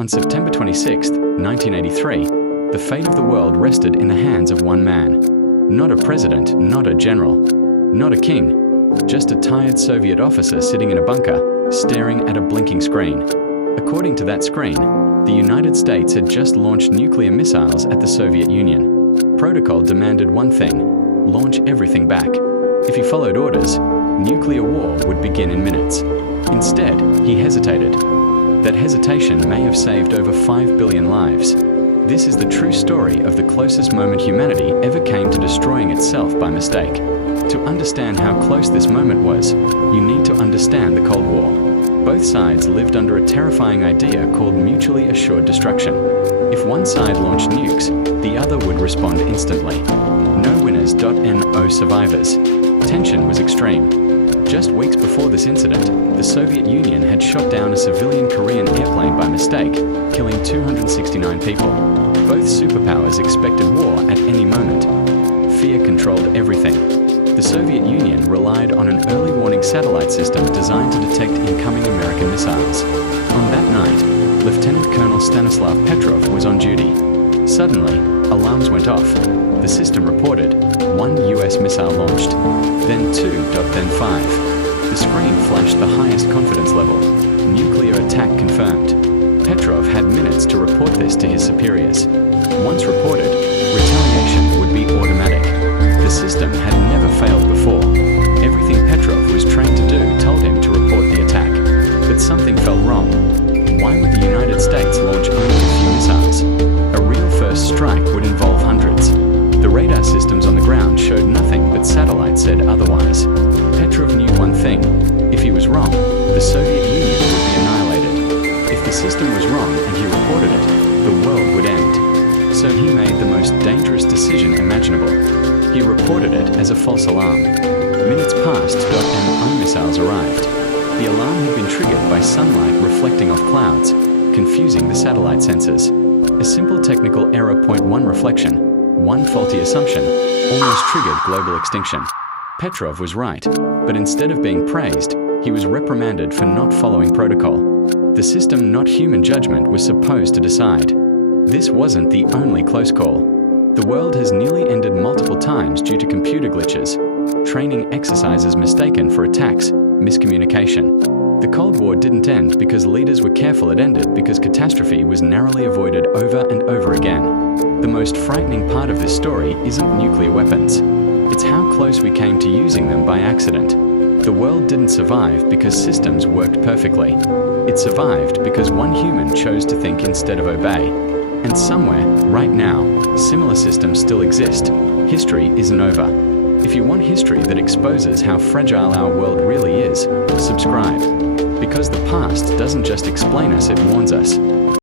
On September 26, 1983, the fate of the world rested in the hands of one man. Not a president, not a general, not a king, just a tired Soviet officer sitting in a bunker, staring at a blinking screen. According to that screen, the United States had just launched nuclear missiles at the Soviet Union. Protocol demanded one thing: launch everything back. If he followed orders, nuclear war would begin in minutes. Instead, he hesitated. That hesitation may have saved over 5 billion lives. This is the true story of the closest moment humanity ever came to destroying itself by mistake. To understand how close this moment was, you need to understand the Cold War. Both sides lived under a terrifying idea called mutually assured destruction. If one side launched nukes, the other would respond instantly. No winners, no survivors. Tension was extreme. Just weeks before this incident, the Soviet Union had shot down a civilian Korean airplane by mistake, killing 269 people. Both superpowers expected war at any moment. Fear controlled everything. The Soviet Union relied on an early warning satellite system designed to detect incoming American missiles. On that night, Lieutenant Colonel Stanislav Petrov was on duty. Suddenly, alarms went off. The system reported 1 US missile launched, then 2, then 5. The screen flashed the highest confidence level. Nuclear attack confirmed. Petrov had minutes to report this to his superiors. Once reported, retaliation would be automatic. The system had never failed before. Everything Petrov was trained to do told him to report the attack. But something felt wrong. Why would the United States launch only a few missiles? A real first strike would involve hundreds. The radar systems on the ground showed nothing, but satellites said otherwise. Petrov knew one thing: if he was wrong, the Soviet Union would be annihilated. If the system was wrong and he reported it, the world would end. So he made the most dangerous decision imaginable. He reported it as a false alarm. Minutes passed, and no missiles arrived. The alarm had been triggered by sunlight reflecting off clouds, confusing the satellite sensors. A simple technical error, 0.1 reflection, one faulty assumption, almost triggered global extinction. Petrov was right, but instead of being praised, he was reprimanded for not following protocol. The system, not human judgment, was supposed to decide. This wasn't the only close call. The world has nearly ended multiple times due to computer glitches, training exercises mistaken for attacks, miscommunication. The Cold War didn't end because leaders were careful, it ended because catastrophe was narrowly avoided over and over again. The most frightening part of this story isn't nuclear weapons. It's how close we came to using them by accident. The world didn't survive because systems worked perfectly. It survived because one human chose to think instead of obey. And somewhere, right now, similar systems still exist. History isn't over. If you want history that exposes how fragile our world really is, subscribe. Because the past doesn't just explain us, it warns us.